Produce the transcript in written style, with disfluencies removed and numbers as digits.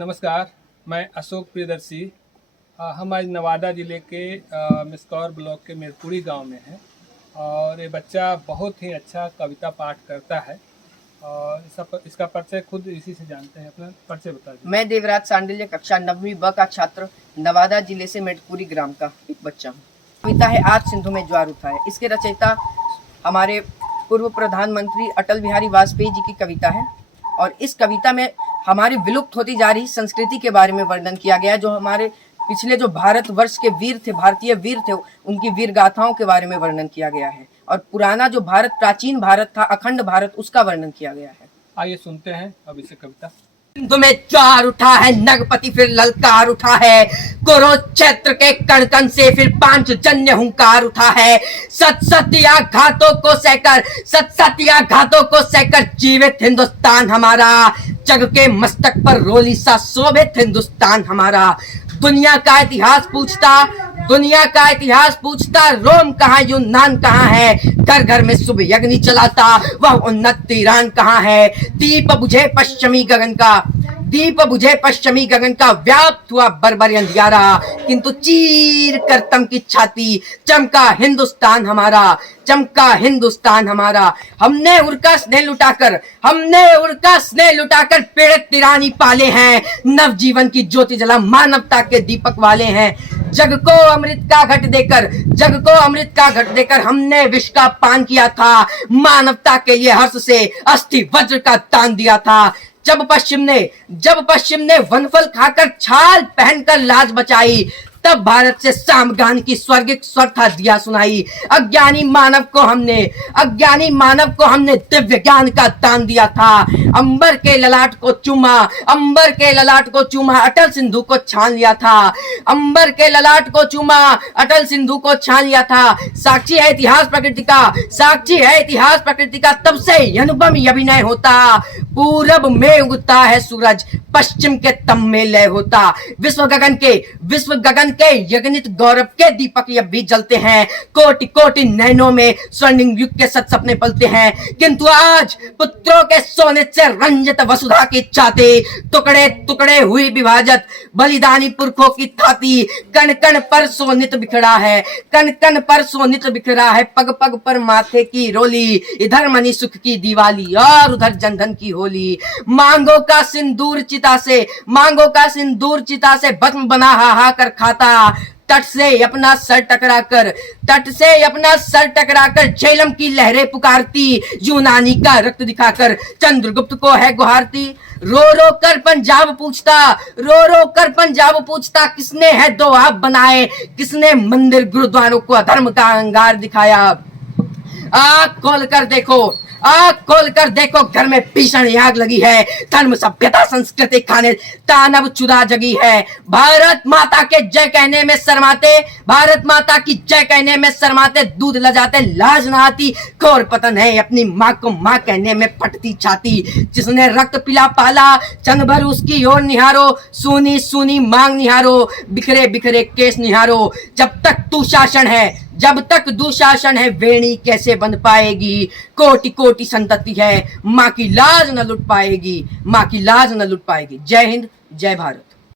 नमस्कार, मैं अशोक प्रियदर्शी। हम आज नवादा जिले के मिसकौर ब्लॉक के मिरपुरी गांव में हैं और ये बच्चा बहुत ही अच्छा कविता पाठ करता है और इसका परिचय खुद इसी से जानते हैं। अपना परिचय बता दीजिए। मैं देवराज सांडिल्य कक्षा 9वीं ब का छात्र, नवादा जिले से मेटपुरी ग्राम का एक बच्चा हूँ। कविता है आज सिंधु में ज्वार उठा है। इसके रचयिता हमारे पूर्व प्रधानमंत्री अटल बिहारी वाजपेयी जी की कविता है और इस कविता में हमारी विलुप्त होती जा रही संस्कृति के बारे में वर्णन किया गया। जो हमारे पिछले जो भारतवर्ष के वीर थे, भारतीय वीर थे, उनकी वीर गाथाओं के बारे में वर्णन किया गया है और पुराना जो भारत, प्राचीन भारत था, अखंड भारत, उसका वर्णन किया गया है। आइए सुनते हैं अब इसे कविता। सिंधु में ज्वार उठा है, नगपति फिर ललकार उठा है, कुरुक्षेत्र के कण से फिर पांचजन्य हुंकार उठा है। सत्याघातों को सहकर जीवित हिंदुस्तान हमारा, जग के मस्तक पर रोली सा शोभित हिंदुस्तान हमारा। दुनिया का इतिहास पूछता, रोम कहाँ, यूनान कहाँ है, घर घर में शुभ यज्ञ चलाता वह उन्नत ईरान कहाँ है। दीप बुझे पश्चिमी गगन का व्याप्त हुआ बर्बर अंधियारा, किंतु चीर कर तम की छाती चमका हिंदुस्तान हमारा। हमने उड़का स्नेह लुटाकर पीड़ित तिरानी पाले हैं, नवजीवन की ज्योति जला मानवता के दीपक वाले हैं। जग को अमृत का घट देकर हमने विष का पान किया था, मानवता के लिए हर्ष से अस्थि वज्र का दान दिया था। जब पश्चिम ने वनफल खाकर छाल पहनकर लाज बचाई, तब भारत से सामगान की स्वर्गिक स्वर था दिया सुनाई। अज्ञानी मानव को हमने दिव्य ज्ञान का दान दिया था। अंबर के ललाट को चूमा, अटल सिंधु को छान लिया था। साक्षी है इतिहास प्रकृति का, तब से अनुपम अभिनय होता। पूरब में उगता है सूरज, पश्चिम के तम में लय होता। विश्व गगन के यज्ञित गौरव के दीपक अब भी जलते हैं, कोटि कोटि नैनों में स्वर्णिम युग के सत सपने पलते हैं। किंतु आज पुत्रों के सोने से रंजित वसुधा की छाती, टुकड़े टुकड़े हुई विभाजत बलिदानी पुरखों की थाती। कण कण पर सोनित बिखरा है, पग पग पर माथे की रोली, इधर मनी सुख की दिवाली और उधर जनधन की होली। मांगों का सिंदूर चिता से भस्म बना हा कर खाता, तट से अपना सर टकराकर झेलम की लहरें पुकारती, यूनानी का रक्त दिखाकर चंद्रगुप्त को है गुहारती। रो रो कर पंजाब पूछता, किसने है दो आप बनाए, किसने मंदिर गुरुद्वारों को अधर्म का अंगार दिखाया। आँख खोल कर देखो घर में भीषण आग लगी है, धर्म सभ्यता संस्कृति खाने तानव चुरा जगी है। भारत माता के जय कहने में शर्माते, भारत माता की जय कहने में शर्माते, दूध लजाते लाज न आती, घोर पतन है अपनी माँ को माँ कहने में फटती छाती। जिसने रक्त पिला पाला चंद भर उसकी ओर निहारो, सूनी सूनी मांग निहारो, बिखरे बिखरे केस निहारो। जब तक दुशासन है वेणी कैसे बन पाएगी, कोटि कोटि संतति है माँ की लाज न लुट पाएगी। जय हिंद, जय भारत।